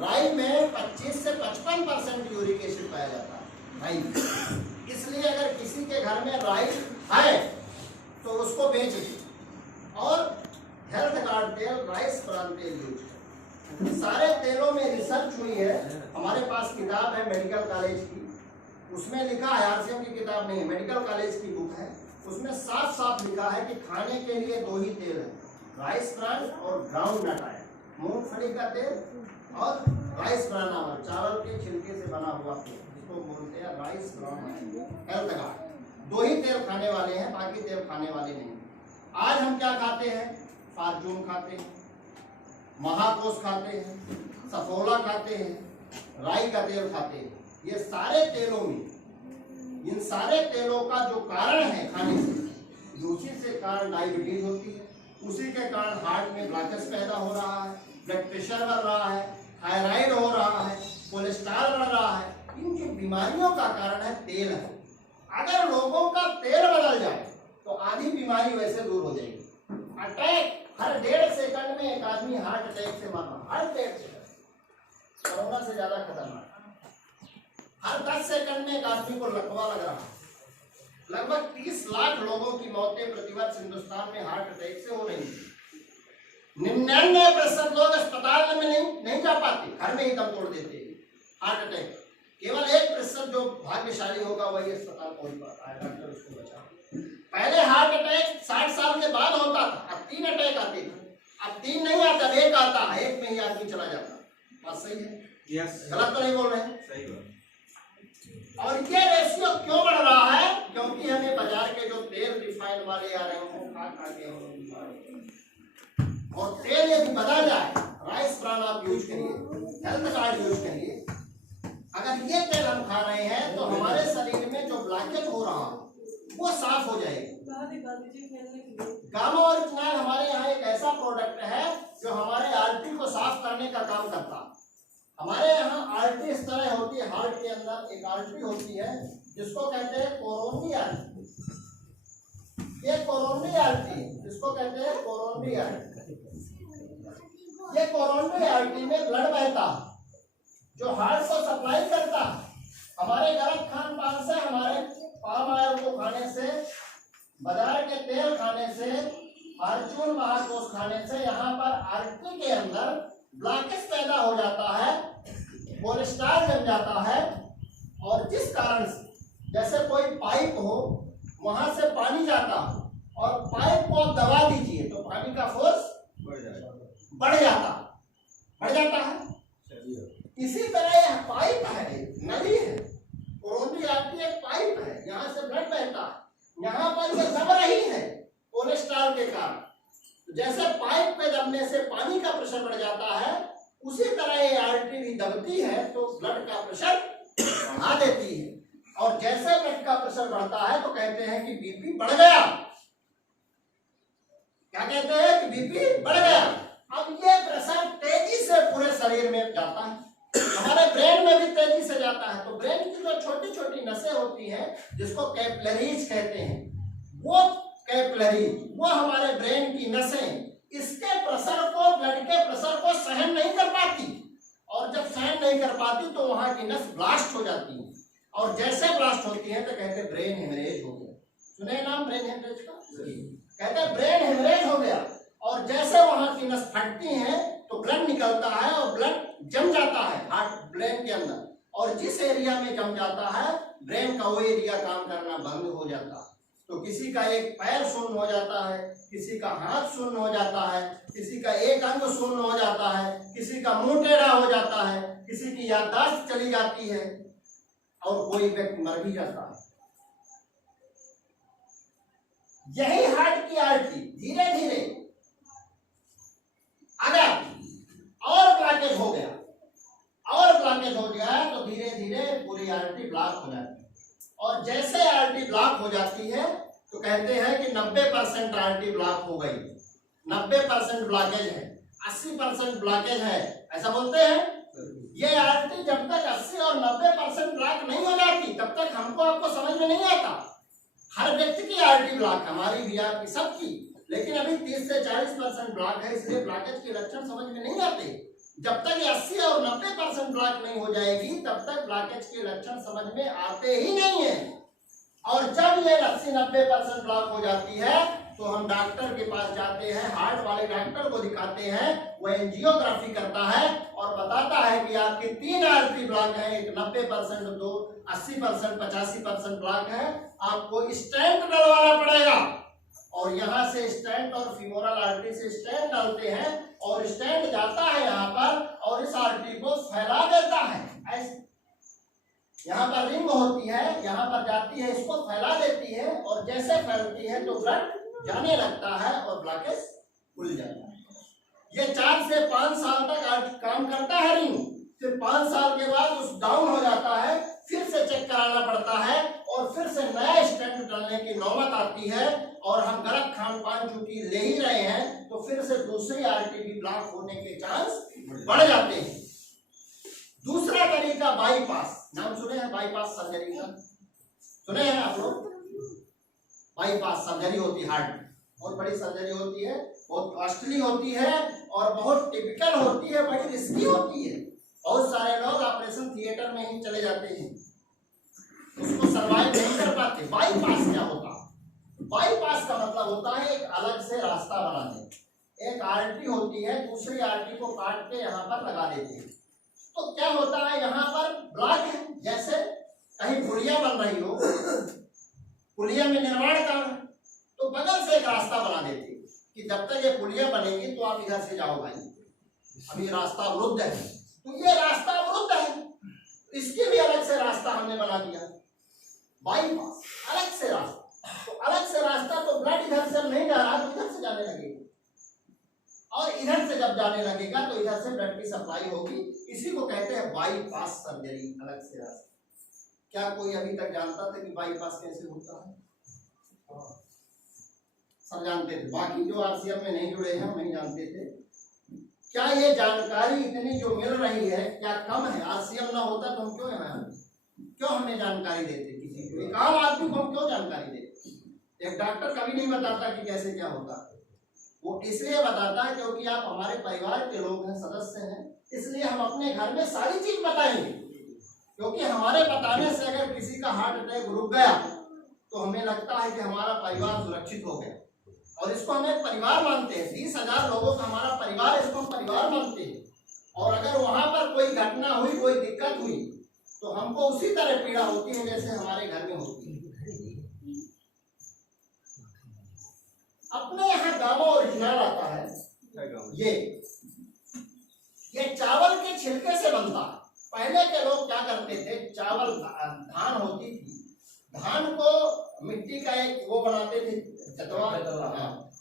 राई में 25 से 55% यूरिक एसिड पाया जाता है राई में। इसलिए अगर किसी के घर में राई है तो उसको बेच दे। और हेल्थ गार्ड तेल, राइस ब्रान तेल यूज करें। सारे तेलों में रिसर्च हुई है। हमारे पास किताब है मेडिकल कॉलेज की, उसमें लिखा है, आरसीएम की किताब नहीं, मेडिकल कॉलेज की बुक है, उसमें साफ साफ लिखा है कि खाने के लिए दो ही तेल है, राइस ब्रान और ग्राउंड नट आयल, मूंगफली का तेल और राइस ब्रान नामक चावल के छिलके से बना हुआ तेल, इसको बोलते हैं राइस ब्रान हेल्थ गार्ड। दो ही तेल खाने वाले हैं, बाकी तेल खाने वाले नहीं। आज हम क्या खाते हैं? फॉर्चून खाते हैं, महाकोश खाते हैं, सफोला खाते हैं, राई का तेल खाते हैं। ये सारे तेलों में, इन सारे तेलों का जो कारण है खाने से, उसी से कारण डायबिटीज होती है, उसी के कारण हार्ट में ब्लॉकेज पैदा हो रहा है, ब्लड प्रेशर बढ़ रहा है, थायराइड हो रहा है, कोलेस्ट्रॉल बढ़ रहा है। इन जो बीमारियों का कारण है तेल है। अगर लोगों का तेल बदल जाए तो आधी बीमारी वैसे दूर हो जाएगी। अटैक, हर 1.5 सेकंड में एक आदमी हार्ट अटैक से मर रहा, हर 1.5 सेकंड, कोरोना से ज्यादा खतरनाक। हर 10 सेकंड में एक आदमी को लकवा लग रहा है। लगभग 30 लाख लोगों की मौतें प्रतिवर्ष हिंदुस्तान में हार्ट अटैक से हो रही है। 99% लोग अस्पताल में नहीं जा पाते, घर में ही दम तोड़ देते हैं हार्ट अटैक। केवल 1% जो भाग्यशाली होगा वही अस्पताल पहुंच पाता है, डॉक्टर उसको बचा। पहले हार्ट अटैक 60 साल के बाद होता था, अब 3 अटैक आते थे। अब 3 नहीं आता, 1 आता है, 1 में ही आदमी चला जाता। बात सही है? यस। गलत तो नहीं बोल रहे हैं? सही बात। और ये रेशियो क्यों बढ़ रहा है? क्योंकि हमें बाजार के जो तेल रिफाइंड वाले आ रहे हैं खा के और तेल यदि बदल जाए, राइस ब्रान आप यूज करिए, हेल्थ गार्ड यूज करिए। अगर ये तेल हम खा रहे हैं तो हमारे शरीर में जो ब्लॉकेज हो रहा है वो साफ हो जाएगा। गामा ओरिजिनल हमारे यहाँ एक ऐसा प्रोडक्ट है जो हमारे आर्टरी को साफ करने का काम करता है। हमारे यहाँ आर्टरी इस तरह होती है, हार्ट के अंदर एक आर्टरी होती है जिसको कहते हैं कोरोनरी आर्टरी। ये कोरोनरी आर्टरी, जिसको कहते हैं कोरोनरी आर्टरी, ये कोरोनरी आर्टरी में ब्लड बहता है जो हार्ट को सप्लाई करता है। हमारे गलत खान पान से, हमारे पाम ऑयल को खाने से, बाजार के तेल खाने से, फॉर्चून महाकोश खाने से यहाँ पर आर्टरी के अंदर ब्लॉकेज पैदा हो जाता है, कोलेस्ट्रॉल जम जाता है। और जिस कारण से जैसे कोई पाइप हो, वहां से पानी जाता हो और पाइप को आप दबा दीजिए तो पानी का फोर्स बढ़ जाता है। इसी तरह यह पाइप है, नली है, कोरोनरी आर्टरी एक पाइप है, यहाँ से ब्लड बहता है, यहाँ पर ये दब रही है कोलेस्ट्रॉल के कारण। जैसे पाइप पे दबने से पानी का प्रेशर बढ़ जाता है, उसी तरह ये आर्टरी भी दबती है तो ब्लड का प्रेशर बढ़ा देती है। और जैसे ब्लड का प्रेशर बढ़ता है तो कहते हैं कि बीपी बढ़ गया। क्या कहते हैं? कि बीपी बढ़ गया। अब ये प्रेशर तेजी से पूरे शरीर में जाता है, हमारे ब्रेन में भी तेजी से जाता है। तो ब्रेन की जो छोटी छोटी नसें होती हैं जिसको कैपिलरीज कहते हैं, वो कैपिलरीज, वो हमारे ब्रेन की नसें इसके प्रेशर को, ब्लड के प्रेशर को सहन नहीं कर पाती। और जब सहन नहीं कर पाती तो वहां की नस ब्लास्ट हो जाती है। और जैसे ब्लास्ट होती है तो कहते हैं ब्रेन हेमरेज हो गया। सुने नाम ब्रेन हेमरेज का? कहते हैं ब्रेन हेमरेज हो गया। और जैसे वहां की नस फटती है तो ब्लड निकलता है और ब्लड जम जाता है हार्ट ब्रेन के अंदर। और जिस एरिया में जम जाता है ब्रेन का वो एरिया काम करना बंद हो जाता है। तो किसी का एक पैर शून्य हो जाता है, किसी का हाथ शून्य हो जाता है, किसी का एक अंग शून्य हो जाता है, किसी का मुंह टेढ़ा हो जाता है, किसी की याददाश्त चली जाती है और कोई व्यक्ति मर भी जाता है। यही हार्ट की आर्टरी धीरे धीरे अगर और ब्लॉकेज हो गया तो धीरे धीरे पूरी आर्टरी ब्लॉक हो जाती है। और जैसे आर्टरी ब्लॉक हो जाती है तो कहते हैं कि 90% आर्टरी ब्लॉक हो गई, 90% ब्लॉकेज है, 80% ब्लॉकेज है, ऐसा बोलते हैं। ये आर्टरी जब तक 80 और 90% ब्लॉक नहीं हो जाती तब तक हमको आपको समझ में नहीं आता। हर व्यक्ति की आर्टरी ब्लॉक, हमारी भी, आपकी, सबकी, लेकिन अभी 30 से 40% ब्लॉक है, इसलिए ब्लॉकेज के लक्षण समझ में नहीं आते। जब तक ये 80 और 90% ब्लॉक नहीं हो जाएगी तब तक ब्लॉकेज के लक्षण समझ में आते ही नहीं है। और जब ये 80-90% ब्लॉक हो जाती है तो हम डॉक्टर के पास जाते हैं, हार्ट वाले डॉक्टर को दिखाते हैं, वो एंजियोग्राफी करता है और बताता है कि आपके 3 आर्टरी ब्लॉक है, एक 90%, 2 80%, 85% ब्लॉक है, आपको स्टेंट डलवाना पड़ेगा। और यहाँ से स्टेंट और फीमोरल आर्टरी से स्टेंट डालते हैं और स्टेंट जाता है यहाँ पर और इस आर्टरी को फैला देता है। ऐसे यहाँ पर रिंग होती है, यहाँ पर जाती है, इसको फैला देती है और जैसे फैलती है तो ब्लड जाने लगता है और ब्लॉकेज खुल जाता है। ये 4 से 5 साल तक काम करता है रिंग, फिर 5 साल के बाद उस डाउन हो जाता है, फिर से चेक कराना पड़ता है और फिर से नया स्टेंट डालने की नौबत आती है। और हम गलत खान पान चूंकि ले ही रहे हैं तो फिर से दूसरी आर्टरी भी ब्लॉक होने के चांस बढ़ जाते हैं। दूसरा तरीका बाईपास, नाम सुने हैं बाईपास सर्जरी का? सुने हैं आप लोग? बाईपास सर्जरी होती है, हार्ट बहुत बड़ी सर्जरी होती है, बहुत कॉस्टली होती है और बहुत टिपिकल होती है, बड़ी रिस्की होती है। बहुत सारे लोग ऑपरेशन थिएटर में ही चले जाते हैं, उसको सर्वाइव नहीं कर पाते। बाईपास क्या होता है? बाईपास का मतलब होता है एक अलग से रास्ता बना दे। एक आर्टरी होती है, दूसरी आर्टरी को काट के यहाँ पर लगा देते हैं। तो क्या होता है, यहाँ पर ब्लॉक है, जैसे कहीं पुलिया बन रही हो, पुलिया में निर्माण काम है, तो बगल से एक रास्ता बना देते हैं कि जब तक ये पुलिया बनेगी तो आप इधर से जाओ भाई, अभी रास्ता अवरुद्ध है। तो ये रास्ता अवरुद्ध है, इसके भी अलग से रास्ता हमने बना दिया। बाईपास अलग से रास्ता, तो अलग से रास्ता तो ब्लड इधर से नहीं जा रहा तो इधर से जाने लगेगा, और इधर से जब जाने लगेगा तो इधर से ब्लड की सप्लाई होगी। इसी को कहते हैं बाईपास सर्जरी, अलग से रास्ता। क्या कोई अभी तक जानता था कि बाईपास कैसे होता है? सब जानते थे, बाकी जो आरसीएम में नहीं जुड़े हैं नहीं जानते थे। क्या ये जानकारी इतनी जो मिल रही है क्या कम है? आरसीएम ना होता तो हम क्यों यहाँ, क्यों हमें जानकारी देते? किसी को, एक आम आदमी को हम क्यों जानकारी देते? एक डॉक्टर कभी नहीं बताता कि कैसे क्या होता है, वो इसलिए बताता है क्योंकि आप हमारे परिवार के लोग हैं, सदस्य हैं, इसलिए हम अपने घर में सारी चीज बताएंगे। क्योंकि हमारे बताने से अगर किसी का हार्ट अटैक रुक गया तो हमें लगता है कि हमारा परिवार सुरक्षित हो गया, और इसको हम एक परिवार मानते हैं। 30,000 लोगों का हमारा परिवार, इसको हम परिवार मानते हैं। और अगर वहां पर कोई घटना हुई, कोई दिक्कत हुई तो हमको उसी तरह पीड़ा होती है जैसे हमारे घर में होती है। अपने यहाँ गामा ओरिजिनल आता है, ये चावल के छिलके से बनता है। पहले के लोग क्या करते थे, चावल धान होती थी, धान को मिट्टी का एक वो बनाते थे चटवा,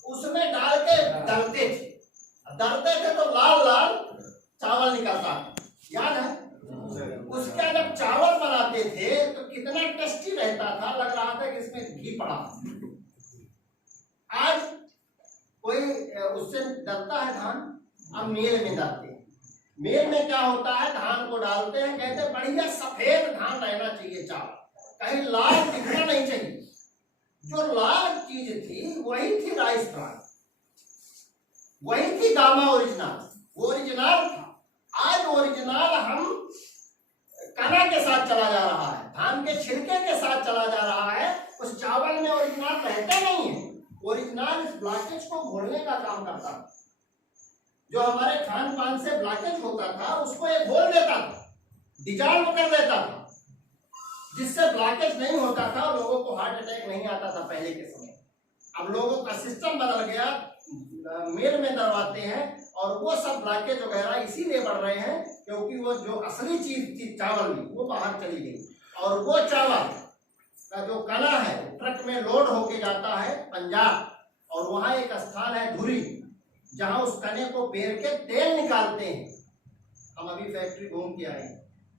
उसमें डाल के दलते थे तो लाल लाल चावल निकलता है, याद है? उसका जब चावल बनाते थे तो कितना टेस्टी रहता था, लग रहा था कि इसमें घी पड़ा। आज कोई उससे डरता है धान, अब मेल में डालते हैं। मेल में क्या होता है, धान को डालते हैं, कहते हैं बढ़िया सफेद धान रहना चाहिए, चावल कहीं लाल दिखना नहीं चाहिए। जो लाल चीज थी वही थी राइस ब्रान, वही थी गामा ओरिजिनल, वो ओरिजिनल था। आज ओरिजिनल हम कना के साथ चला जा रहा है, धान के छिलके के साथ चला जा रहा है, उस चावल में ओरिजिनल रहता नहीं है। ओरिजिनल इस ब्लॉकेज को घोलने का काम करता था। जो हमारे खान पान से ब्लॉकेज होता था उसको ये घोल देता था, डिजॉल्व कर देता था, जिससे ब्लॉकेज नहीं होता था, लोगों को हार्ट अटैक नहीं आता था पहले के समय। अब लोगों का सिस्टम बदल गया, मेल में दरवाते हैं और वो सब ब्लॉकेज वगैरह इसीलिए बढ़ रहे हैं क्योंकि वो जो असली चीज थी चावल में वो बाहर चली गई। और वो चावल का जो कना है ट्रक में लोड होके जाता है पंजाब, और वहां एक स्थान है धुरी जहां उस कने को पेर के तेल निकालते हैं। हम अभी फैक्ट्री घूम के आए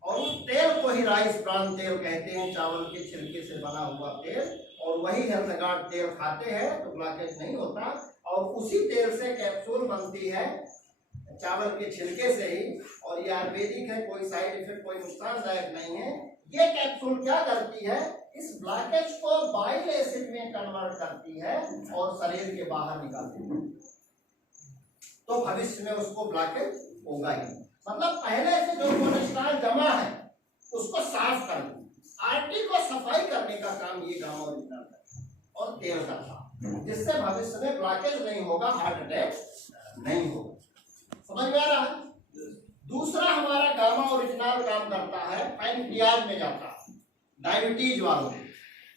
और उस तेल को ही राइस ब्रान तेल कहते हैं, चावल के छिलके से बना हुआ तेल, और वही हेल्थ गार्ड तेल खाते हैं तो ब्लॉकेज नहीं होता। और उसी तेल से कैप्सूल बनती है चावल के छिलके से ही, और ये आयुर्वेदिक है, कोई साइड इफेक्ट, कोई नुकसानदायक नहीं है। ये कैप्सूल क्या करती है, इस ब्लॉकेज को बाइल एसिड में कन्वर्ट करती है और शरीर के बाहर निकालती है, तो भविष्य में उसको ब्लॉकेज होगा ही। मतलब पहले से जो कोलेस्ट्रॉल जमा है उसको साफ कर दो। आर्टरी को सफाई करने का काम ये गामा ओरिजिनल करता है और तेल करता है, जिससे भविष्य में ब्लॉकेज नहीं होगा, हार्ट अटैक नहीं होगा। समझ में आ रहा है? दूसरा हमारा गामा ओरिजिनल काम करता है पैनक्रियाज में जाता है, डायबिटीज वालों में।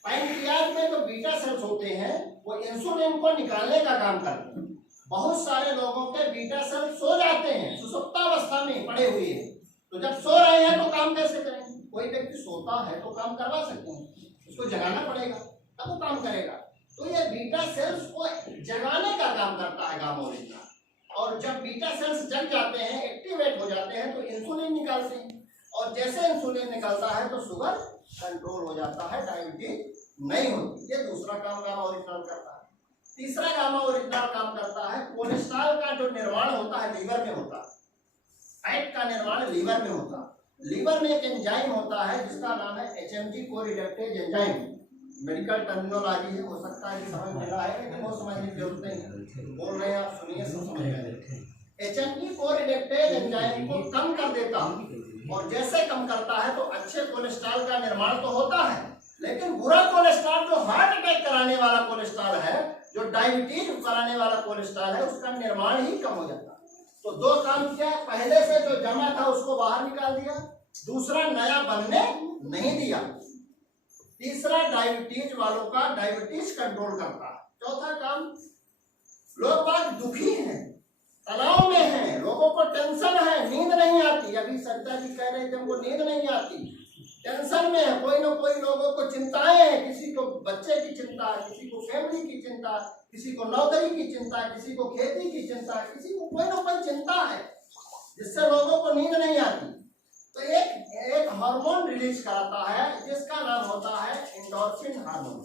पैनक्रियाज में जो बीटा सेल्स होते हैं वो इंसुलिन को निकालने का काम करते हैं। बहुत सारे लोगों के बीटा सेल्स सो जाते हैं, सुषुप्तावस्था में पड़े हुए हैं, तो जब सो रहे हैं तो काम कैसे करेंगे? कोई व्यक्ति सोता है तो काम करवा सकते हैं, उसको जगाना पड़ेगा तब वो काम करेगा। तो ये बीटा सेल्स को जगाने का काम करता है गामा ओरिजिनल। और जब बीटा सेल्स जग जाते हैं, एक्टिवेट हो जाते हैं, तो इंसुलिन निकालते हैं, और जैसे इंसुलिन निकलता है तो शुगर कंट्रोल हो जाता है, डायबिटीज नहीं होती। ये दूसरा काम गामा ओरिजिनल करता है। तीसरा गामा ओरिजिनल काम करता है कोलेस्ट्रॉल का जो निर्माण होता है लीवर में होता है, फैट का निर्माण लीवर में होता है। लीवर में एक एंजाइम होता है जिसका नाम है HMG कोरिडक्टेज एंजाइम। मेडिकल टर्मिनोलॉजी है, हो सकता है कि समझ में ना आए, लेकिन वो समझने की जरूरत नहीं, बोल रहे हैं आप सुनिए, सब समझ में। HMG कोरिडक्टेज एंजाइम को कम कर देता है, और जैसे कम करता है तो अच्छे कोलेस्ट्रॉल का निर्माण तो होता है, लेकिन बुरा कोलेस्ट्रॉल जो हार्ट अटैक कराने वाला कोलेस्ट्रॉल है, जो डायबिटीज कराने वाला कोलेस्ट्रॉल है, उसका निर्माण ही कम हो जाता है। तो दो काम किया, पहले से जो जमा था उसको बाहर निकाल दिया, दूसरा नया बनने नहीं दिया, तीसरा डायबिटीज वालों का डायबिटीज कंट्रोल करता है। चौथा काम, लोग बात दुखी हैं, तनाव में हैं, लोगों को टेंशन है, नींद नहीं आती। अभी सरिता जी कह रहे थे हमको नींद नहीं आती, टेंशन में है, कोई ना कोई लोगों को चिंताएं हैं, किसी को बच्चे की चिंता, किसी को फैमिली की चिंता, किसी को नौकरी की चिंता, किसी को खेती की चिंता, किसी को कोई ना कोई चिंता है जिससे लोगों को नींद नहीं आती। तो एक हार्मोन रिलीज कराता है जिसका नाम होता है एंडोर्फिन हार्मोन।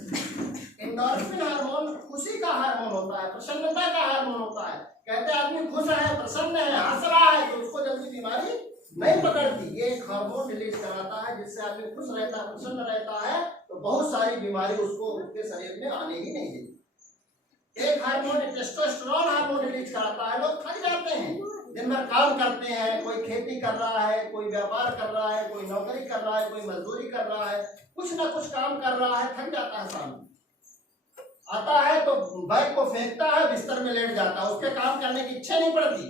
एंडोर्फिन हार्मोन खुशी का हार्मोन होता है, प्रसन्नता का हार्मोन होता है। कहते हैं आदमी खुश है, प्रसन्न है, हंस रहा है, तो उसको जल्दी बीमारी नहीं पकड़ती। ये एक हार्मोन रिलीज कराता है जिससे आदमी खुश रहता है, प्रसन्न रहता है, तो बहुत सारी बीमारी उसको उसके शरीर में आने ही नहीं देती। एक हार्मोन टेस्टोस्टेरोन हार्मोन रिलीज कराता है। लोग थक जाते हैं, दिन भर काम करते हैं, कोई खेती कर रहा है, कोई व्यापार कर रहा है, कोई नौकरी कर रहा है, कोई मजदूरी कर रहा है, कुछ ना कुछ काम कर रहा है, थक जाता है। शाम आता है तो बैग को फेंकता है, बिस्तर में लेट जाता है, उसके काम करने की इच्छा नहीं पड़ती,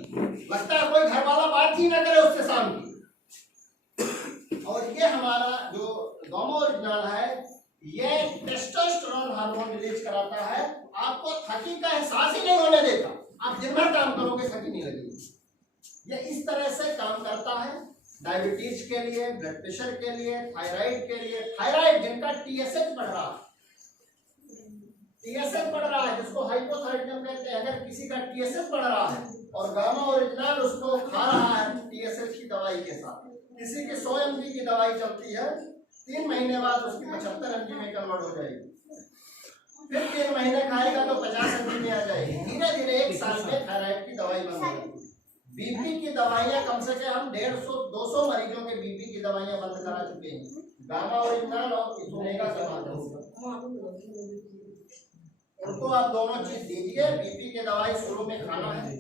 लगता है कोई घर वाला बात ही ना करे उससे शाम की। और ये हमारा जो गामा ओरिजिनल है, ये टेस्टोस्टेरोन हार्मोन रिलीज कराता है, आपको थकी का एहसास ही नहीं होने देता, आप दिन भर काम करोगे थकी नहीं लगेगी। ये इस तरह से काम करता है डायबिटीज के लिए, ब्लड प्रेशर के लिए, थायराइड के लिए। थायराइड जिनका TSH बढ़ रहा है, TSH बढ़ रहा है, जिसको हाइपोथायराइडिज्म कहते हैं, अगर किसी का TSH बढ़ रहा है और गामा ओरिजिनल उसको खा रहा है TSH की दवाई के साथ, किसी की 100 mg की दवाई चलती है, 3 महीने बाद उसकी 75 mg में कन्वर्ट हो जाएगी, फिर 3 महीने खाएगा तो 50 mg में आ जाएगी। धीरे धीरे 1 साल में थायराइड की दवाई बंद हो जाएगी। बीपी की दवाइयां कम से कम 150-200 मरीजों के बीपी की दवाइयां बंद करा चुके हैं, गामा ओरिजिनल और इथोनेगा के माध्यम से। उनको आप दोनों चीज दीजिए, बीपी की दवाई शुरू में खाना है,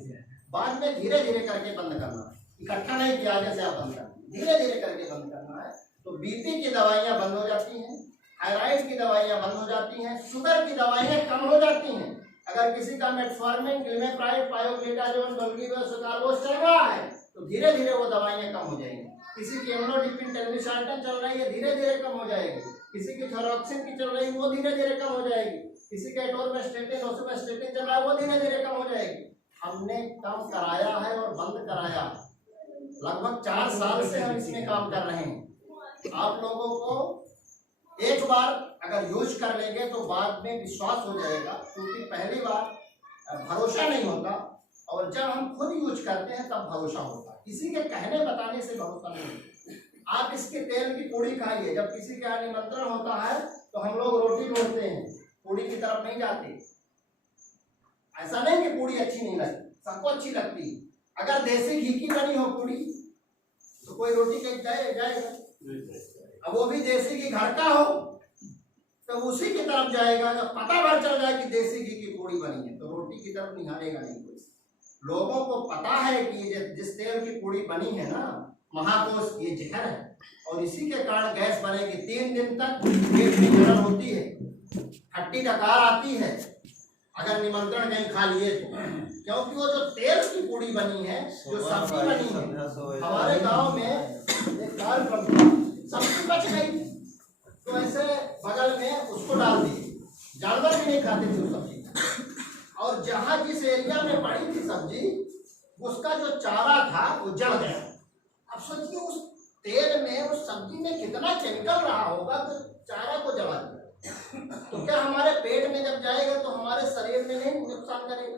बाद में धीरे धीरे करके बंद करना है, इकट्ठा नहीं किया जैसे आप बंद करना, धीरे धीरे करके बंद करना है। तो बीपी की दवाइयां बंद हो जाती हैं, थायराइड की दवाइयां बंद हो जाती हैं, शुगर की दवाइयां कम हो जाती हैं। अगर किसी का मेटफॉर्मिन, ग्लिमेप्राइड, पायोग्लिटाजोन, डोल्गिलोसोकार्बोस चल रहा है तो धीरे धीरे वो दवाइयां कम हो जाएंगी। किसी की इम्यूनोडिपिन टेलमिसार्टन चल रही है, धीरे धीरे कम हो जाएगी। किसी की थायरॉक्सिन की चल रही है, वो धीरे धीरे कम हो जाएगी। किसी का एटोरवेस्टेटिन, ओसोवेस्टेटिन चल रहा है, वो धीरे धीरे कम हो जाएगी। हमने कम कराया है और बंद कराया, लगभग 4 साल से हम इसमें काम कर रहे हैं। आप लोगों को एक बार अगर यूज कर लेंगे तो बाद में विश्वास हो जाएगा, क्योंकि पहली बार भरोसा नहीं होता, और जब हम खुद यूज करते हैं तब भरोसा होता है। किसी के कहने बताने से भरोसा नहीं होता। आप इसके तेल की पूड़ी खाइए, जब किसी के यहाँ निमंत्रण होता है तो हम लोग रोटी मोड़ते हैं, पूड़ी की तरफ नहीं जाते। ऐसा नहीं कि पूड़ी अच्छी नहीं लगती, सबको अच्छी लगती है। अगर देसी घी की बनी हो पूड़ी तो कोई रोटी कहीं जाएगा, अब वो भी देसी घी घर का हो तो उसी की तरफ जाएगा। जब पता भर चल जाए कि देसी घी की पूड़ी बनी है तो रोटी की तरफ निहारेगा नहीं कोई। लोगों को पता है कि जिस तेल की पूड़ी बनी है ना महाकोश, ये जहर है और इसी के कारण गैस बनेगी। 3 दिन तक पेट में जलन होती है, खट्टी डकार आती है अगर निमंत्रण कहीं खा लिए तो, क्योंकि वो जो तेल की पूड़ी बनी है, जो सब्जी बनी है। हमारे गांव में एक कार्यक्रम था, सब्जी बच गई तो ऐसे बगल में उसको डाल दिए, जानवर भी नहीं खाते थे सब्जी। और जहां जिस एरिया में पड़ी थी सब्जी, उसका जो चारा था वो जल गया। अब सोचिए उस तेल में, उस सब्जी में कितना केमिकल रहा होगा तो चारा को जला दिया। तो क्या हमारे पेट में जब जाएगा तो हमारे शरीर में नहीं नुकसान करेगा?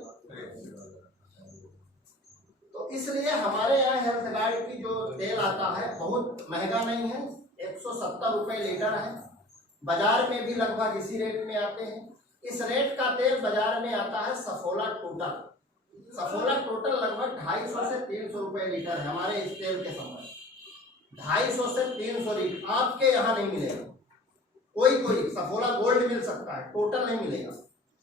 तो इसलिए हमारे यहाँ हेल्थ गार्ड की जो तेल आता है बहुत महंगा नहीं है, 170 रुपये लीटर है। बाजार में भी लगभग इसी रेट में आते हैं। इस रेट का तेल बाजार में आता है सफोला टोटल। सफोला टोटल लगभग 250 से 300 रुपये लीटर है हमारे इस तेल के समय। 250 से 300 लीटर आपके यहाँ नहीं मिलेगा। कोई सफोला गोल्ड मिल सकता है, टोटल नहीं मिलेगा।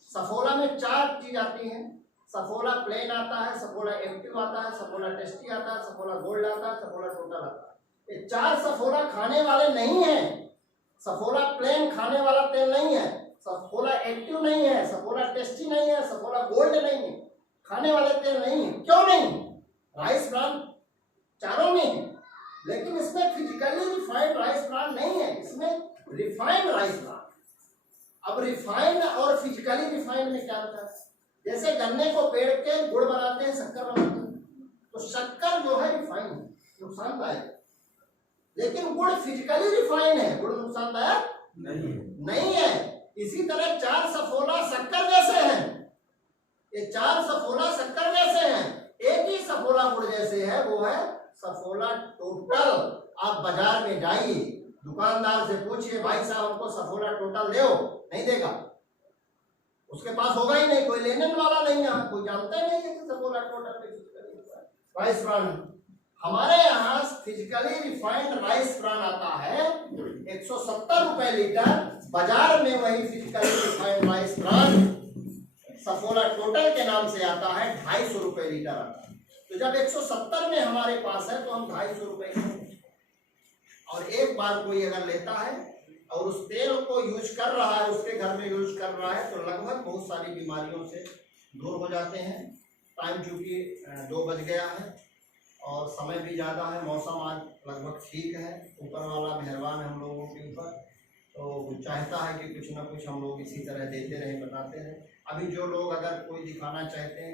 सफोला में 4 चीज आती हैं। सफोला प्लेन आता है, सफोला एक्टिव आता है, सफोला टेस्टी आता है, सफोला गोल्ड आता है, सफोला टोटल आता है। ये 4 सफोला खाने वाले नहीं है। सफोला प्लेन खाने वाला तेल नहीं है, सफोला एक्टिव नहीं है, सफोला टेस्टी नहीं है, सफोला गोल्ड नहीं है, खाने वाले तेल नहीं है। क्यों नहीं? राइस ब्रांड चारों में है, लेकिन इसमें फिजिकली रिफाइंड राइस ब्रांड नहीं है, इसमें रिफाइंड राइस ब्रांड। अब रिफाइंड और फिजिकली रिफाइंड में क्या अंतर है? जैसे गन्ने को पेड़ के गुड़ बनाते हैं, शक्कर बनाते हैं, तो शक्कर जो है रिफाइंड है, नुकसानदायक, लेकिन गुड़ फिजिकली रिफाइंड है, गुड़ नुकसानदायक नहीं है। इसी तरह 4 सफोला शक्कर जैसे हैं, ये 4 सफोला शक्कर जैसे हैं, एक ही सफोला गुड़ जैसे है, वो है सफोला टोटल। आप बाजार में जाइए, दुकानदार से पूछिए भाई साहब हमको सफोला टोटल दो, नहीं देगा, उसके पास होगा ही नहीं, कोई लेने वाला नहीं है, कोई जानता ही नहीं है कि सफोला टोटल राइस ब्रांड। हमारे यहाँ फिजिकली रिफाइंड राइस ब्रांड आता है 170 रुपए लीटर। बाजार में वही physically refined rice brand Saffola total के नाम से आता है 250 रुपए लीटर आता है। तो जब 170 में हमारे पास है तो हम 250 रुपए, और एक बार कोई अगर लेता है और उस तेल को यूज कर रहा है, उसके घर में यूज कर रहा है, तो लगभग बहुत सारी बीमारियों से दूर हो जाते हैं। टाइम चूंकि 2 बज गया है और समय भी ज़्यादा है, मौसम आज लगभग ठीक है, ऊपर वाला मेहरबान है हम लोगों के ऊपर, तो चाहता है कि कुछ ना कुछ हम लोग इसी तरह देते रहें, बताते रहें। अभी जो लोग अगर कोई दिखाना चाहते हैं